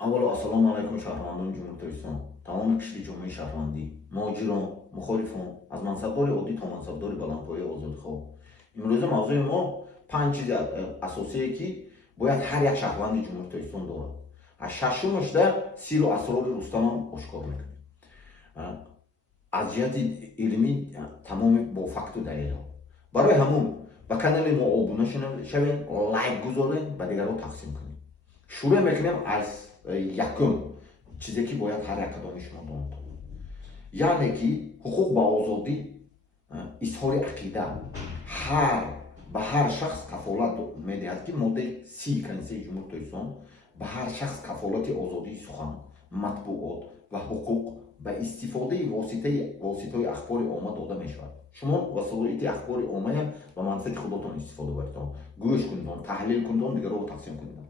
аввало ассалому алайкум шаҳрвандони ҷумҳурии Ислом, тамоми кишти ҷомеаи шаҳрвандӣ, муҳоҷирон, мухолифон, аз мансабдори оддӣ то мансабдори баландпояи озодихоҳ. Имрӯза мавзӯи мо 5 чизи асосие ки бояд ҳар як шаҳрванди ҷумҳурии Ислом дорад. Аз шашумашда сиру асрори Рустамам ошкор мекунем. Аз ҷиҳати илмӣ тамоми бо факту далелҳо. Барои ҳамон ба канали мо обуна шавем, лайк гузорем, ба дигарҳо тақсим кунем. Шурӯъ мекунем аз якум чизе ки бояд ҳар як кадоми шумо донад. Яъне ки ҳуқуқ ба озодӣ, изҳори ақида ба ҳар шахс кафолат медиҳад ки моддаи 30 Конститутсияи ҷумҳурии Ислом ба ҳар шахс кафолати озодии сухан, матбуот ва ҳуқуқ ба истифодаи воситаи ахбори омма дода мешавад. Шумо васоити ахбори оммаям ба манфиати худотон истифода баритон, гӯш кунитон, таҳлил кунитон, дигарҳоро тақсим кунитон.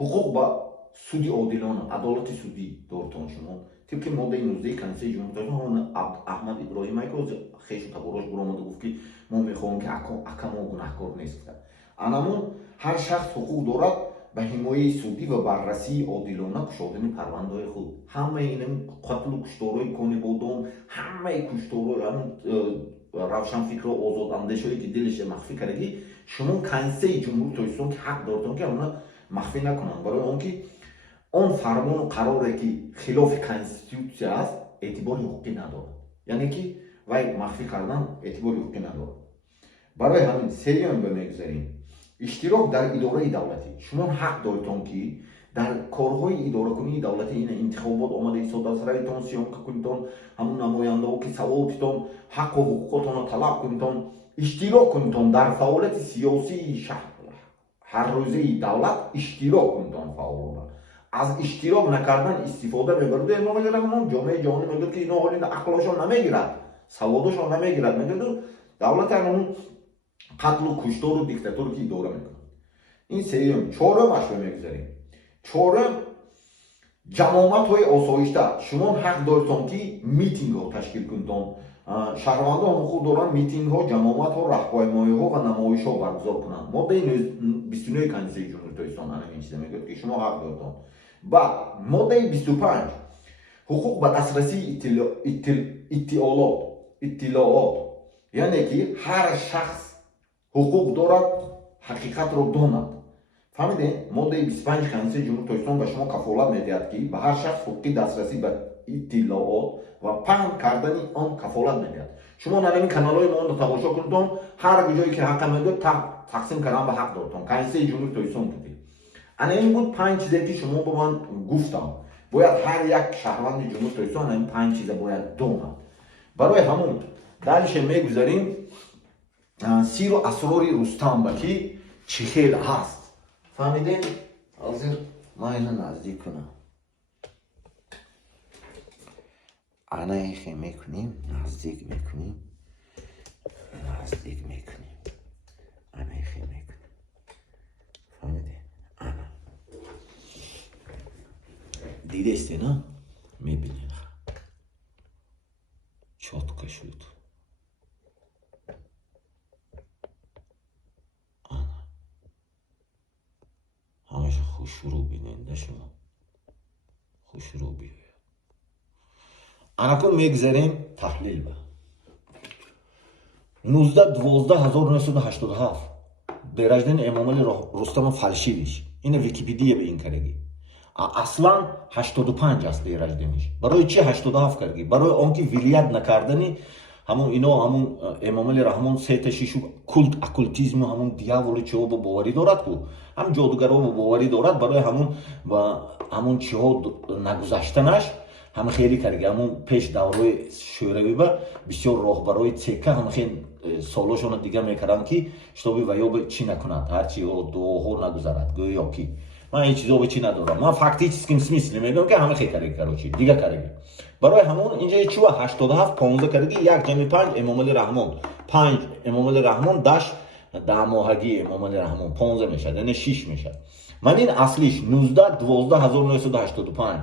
ҳуқуқ ба суди одилона, адолати судӣ доритон шумо. Тибқи моддаи 19 Конститутсияи ҷумҳурии Ислом Аҳмад Иброҳимай ки хешу таборош буромада гуфт ки мо мехоҳем ки акамо гунаҳкор нест. Анамун ҳар шахс ҳуқуқ дорад ба ҳимояи судӣ ва баррасии одилона кушодани парвандаҳои худ. Ҳамаи ин қатлу кушторои кони бодом, ҳамаи кушторои равшанфикро озодандешое ки дилаш махфӣ кардагӣ, шумо Конститутсияи ҷумҳурии Ислом ки ҳақ доритон ки она махфӣ накунанд, барои он ки он фармону қароре ки хилофи Конститутсия аст, эътибори ҳуқуқӣ надорад. Яъне ки вай махфӣ кардан эътибори ҳуқуқӣ надорад. Барои ҳамин сеюм мегузарем. иштирок дар идораи давлатӣ. Шумо ҳақ доритон ки дар корҳои идоракунии давлатӣ, ин интихобот омада истод аст, раитон сиёмка кунитон, ҳамун намояндаҳо ки савол питон, ҳаққу ҳуқуқотонро талаб кунитон, иштирок кунитон дар фаъолияти сиёсии ҳаррӯзаи давлат, иштирок кунитон фаъолона. аз иштирок накардан истифода мебарад. Эмомали Раҳмон ҷомеаи ҷаҳонӣ мегӯяд ки ино ҳолин ақлошон намегирад, саводошон намегирад, мегӯяд давлати ҳамон қатлу куштору диктатура ки идора мекунад. Ин сеюм. Чорумаш мегузарем. Чорум, ҷамоматҳои осоишта. Шумо ҳақ доритон ки митингҳо ташкил кунитон. Шаҳрвандон ҳуқуқ доранд митингҳо, ҷамоматҳо, раҳпаймоиҳо ва намоишҳо баргузор кунанд. Моддаи 29 Конститутсияи ҷумҳурии Ислом ҳамин чиза мегӯяд ки шумо ҳақ доритон. Баъд моддаи 25 ҳуқуқ ба дастрасии иттилоот. Яъне ки ҳар шахс ҳуқуқ дорад ҳақиқатро донад. фаҳмидем? Моддаи 25 Конститутсияи ҷумҳурии Ислом ба шумо кафолат медиҳад ки ба ҳар шахс ҳуқуқи дастрасӣ ба иттилоот ва паҳн кардани он кафолат медиҳад. Шумо дар ин каналҳои моро тамошо кунитон, ҳар ҷое ки ҳаққа мегӯяд тақсим кардан ба ҳақ доритон. Конститутсияи ҷумҳурии Ислом гуфт. Ана ин буд 5 чизе ки шумо ба ман гуфтам. Бояд ҳар як шаҳрванди ҷумҳурии Ислом ин 5 чиза бояд донад. Барои ҳамон дальше мегузарем сиру асрори Рустамба ки чӣ хел ҳаст. Фаҳмидем? ҳозир ман ина наздик кунам. ана ихе мекунем, наздик мекунем. Ана ихе мекунем. Фаҳмидем? Ана. Дидесте, на? Мебинед. Чётко шуд. Ана. ҳамаша хушрӯ биненда шумо. Хушрӯ биёяд. Анакун мегузарем таҳлил ба 19-12-1987 дераждани Эмомали Рустамов фалшивиш. Ина Википедия беин кардаги. Аслан 85 аст деражданиш. Барои чи 87 кардаги? Барои он ки вилият накардани ҳамун ино ҳамун Эмомали Раҳмон сета шишу оккультизму ҳамун дьяволи чиҳо бо боварӣ дорад ку. ҳам ҷодугарҳо бо боварӣ дорад. Барои ҳамун чиҳо нагузаштанаш ҳама хеле кардаги. ҳамун пеш давраҳои шӯравӣ ба бисёр роҳбарои ЦК ҳама хел солошона дига мекарданд ки штоби ваёбе чӣ накунад, ҳарчи дуоҳо нагузарад. Гӯё ки ман ин чизо чӣ надорам. Ман фактическим смисле мегӯям ки ҳама хел кардаги карочи дига кардаги. Барои ҳамон инҷои чува 87 15 кардаги 1 ҷамъи 5 Эмомали Раҳмон 5 Эмомали Раҳмон даш дамоҳаги Эмомали Раҳмон 15 мешад, яъне 6 мешад. Ман ин аслиш 19-12-1985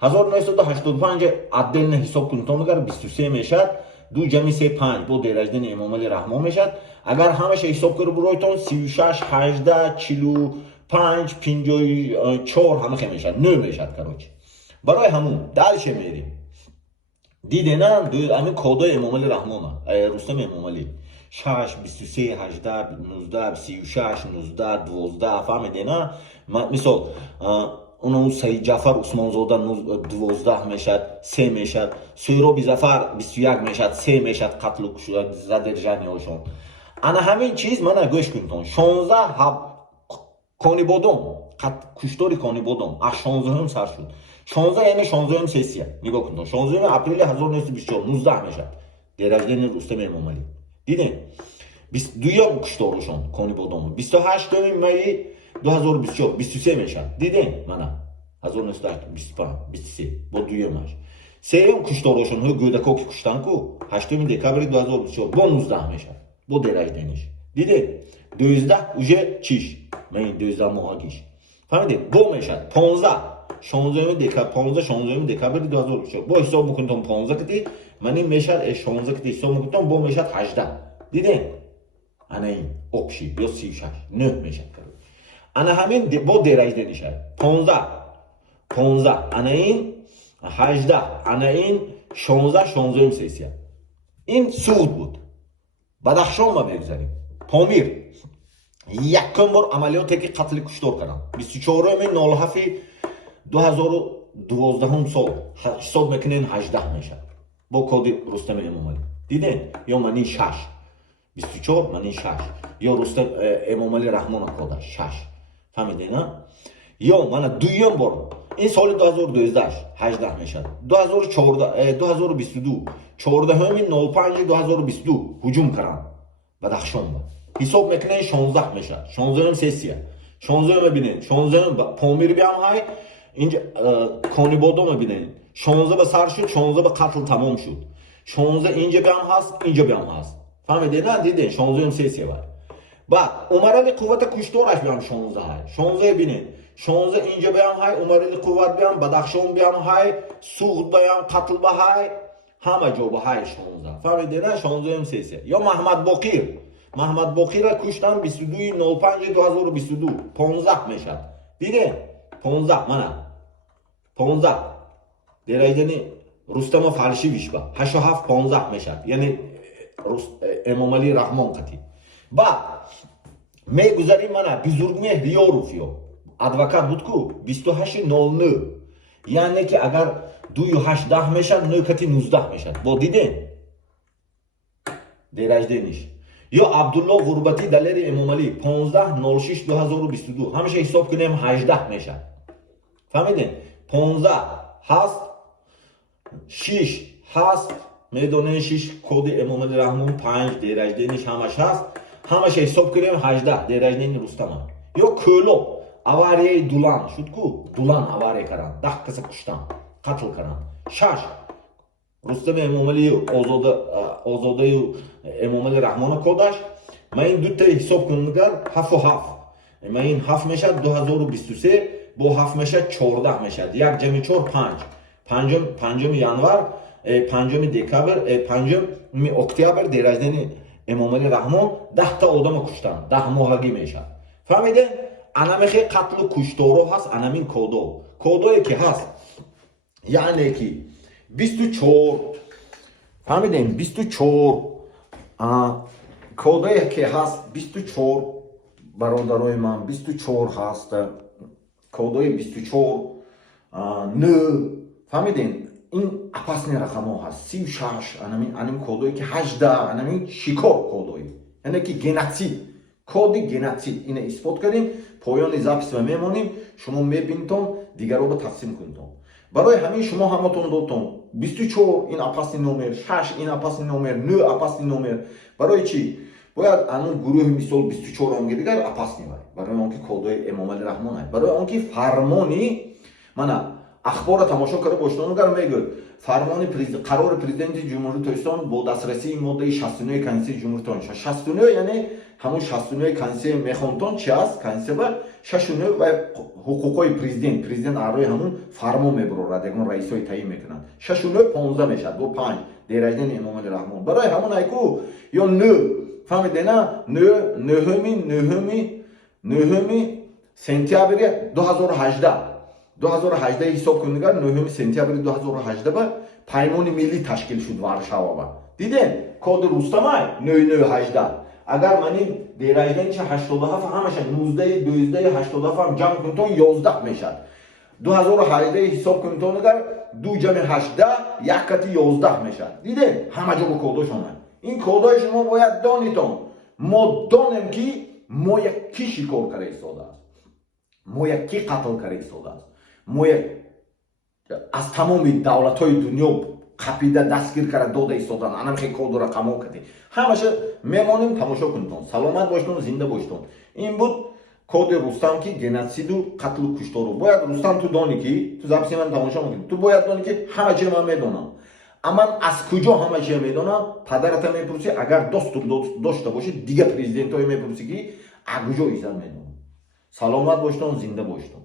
1985 отдельно ҳисоб кунитон агар 23 мешад, 2 ҷамъи 3 5 бо дераждани Эмомали Раҳмон мешад. Агар ҳамаша ҳисоб кард буройтон 36 18 5 54 همه خیلی میشد 9 میشد کروچ برای همون دالش میریم دیدن دو همین کدای امام علی رحمان رستم امام علی 6 23 18 19 36 19 12 فهمیدین مثال اون سید جعفر عثمان زاده 12 میشد 3 میشد سهراب ظفر 21 میشد 3 میشد قتل و زده جنیاشون انا همین چیز من گوش کنم 16 کانی بودم کشتاری کانی بودم از 16 هم سر شد 16 یعنی 16 هم سیسیه نگاه کنید 16 اپریل 1924 19 میشد درجه رستم امام علی دیدین 22 کشتارشون کانی بودم 28 می 2024 23 میشد دیدین من 1925 23 با دویمش سوم کشتارشون ها گودکوکی کشتن کو 8 دکبر 2024 با 19 میشد با درجهش دیدین 12 уже چیش من 12 ماهگیش فهمیدید دو میشد 15 16 دکبر 15 16 دکبر 2024 با حساب میکنم 15 کتی من این میشد 16 کتی حساب میکنم با میشد 18 دیدین انا این اپشی یا 36 9 میشد انا همین با درجه نشد 15 انا این 18 انا این 16 سیسیه این سود بود بدخشان ما بگذاریم پامیر یکم بار عملیاتی که قتل کشتار کردم 24 07 2012 سال حساب میکنین 18 میشه با کد رستم امام علی دیدین یا منی 6 24 منی 6 یا رستم امام علی رحمان کدش 6 فهمیدین نه یا من دویم بار این سال 2012 18 میشه 2014 2022 14 05 2022 هجوم کردم بدخشان با حساب میکنین 16 میشه 16 سیسیه 16 میبینین 16 پامیر بیام های اینجا کانی بودم میبینین 16 به سر شد 16 به قتل تمام شد 16 اینجا بیام هست اینجا بیام هست فهمیدین نه دیدین 16 سیسیه بر بعد عمران قوت کشتارش بیام 16 های 16 ببینین 16 اینجا بیام های عمران قوت بیام بدخشان بیام های سوخت بیام قتل به های همه جا به های 16 فهمیدین نه 16 سیسیه یا محمد باقی را کشتن 22 05 2022 15 میشد دیدین 15 من 15 درجه رستم فارسی ویشبا 87 15 میشد یعنی امام علی رحمان قتی بعد میگذاریم من بزرگمهر یاروفیو ادوکات بود کو 28 09 یعنی که اگر 28 میشد 9 کتی 19 میشد با دیدین درجه نیش یا عبدالله غربتی دلیر امام علی 15 06 2022 همیشه حساب کنیم 18 میشه فهمیدین 15 هست 6 هست میدونین 6 کد امام علی رحمان 5 درجه نیش همش هست همیشه حساب کنیم 18 درجه نی رستم یا کلو аварияи дулан шуд ку дулан авария карданд 10 каса куштанд қатл карданд 6 рустами эмомалии озодаи эмомали раҳмона кодаш ман ин дута ҳисоб кунагар 7 ман ин 7 мешад 2023 бо 7 мешад 14 мешад як ҷамъи 4 5 5 январ 5 декабр 5 октябр дераждани эмомали раҳмон 10 та одама куштанд 10 моҳагӣ мешад фаҳмиден анамехе қатлу кушторо ҳаст анамин кодое ки ҳаст яъне ки 24 фаҳмидем 24 кодое ки ҳаст 24 бародарои ман 24 ҳаст кодои 24 9 фаҳмидем ин опасни рақамо ҳаст 36 анамин кодое ки 18 анамин шикор кодои яъне ки геноцид коди геноцид ина исбот кардем поёни записва мемонем шумо мебинтон дигаро ба тақсим кунтон барои ҳамин шумо ҳаматон додтон 24 ин опасни номер 6 ин опасни номер 9 опасни номер барои чӣ бояд анун гурӯҳи мисол 24 омги дигар опасни вай барои он ки кодои эмомали раҳмон ай барои он ки фармони мана ахбора тамошо карда бошдон гар мегӯяд фармони қарори президенти ҷумҳурии тоҷикистон бо дастрасии моддаи 69 конститутсияи ҷумҳурии тоҷикистон 69 яъне ҳамон 69 конститутсия мехонтон чи аст конститутсия ва 69 ва ҳуқуқои президент аррои ҳамон фармон мебурорад ягон раисои таъин мекунанд 69 15 мешад бо 5 дераждани эмомали раҳмон барои ҳамон айку ё 9 фаҳмидена 9 9 сентябри 2018 ҳисоб кунед, нигар 9 сентябри 2018 ба паймони миллӣ ташкил шуд Варшава. Диден коди Рустамай 918 агар манин дерайданча 87 ҳамаша 19 12 87 ҳам ҷамъ кунтон 11 мешад. 2018 ҳисоб кунтон нигар 2 ҷамъи 18 1 кати 11 мешад. Диден ҳама ҷо бо кодаш омад. Ин кодаи шумо бояд донитон. мо донем ки мо як ки шикор кара истодааст, мо як ки қатл кара истодааст, мо як аз тамоми давлатҳои дунё қапида дастгир кара дода истодан. Анам хе коду рақамо кади ҳамаша мемонем. тамошо кунтон, саломат боштон, зинда боштон. Ин буд коди Рустам ки геноциду қатлу куштору. Бояд Рустам ту дони ки ту записи ман тамошо мекунӣ, ту бояд дони ки ҳама чиро ман медонам. Аман аз куҷо ҳама чиро медонам? Падарата мепурсӣ, агар доступ дошта бошӣ дига президентҳое мепурсӣ ки аз куҷо иззат медонам. Саломат боштон, зинда боштон.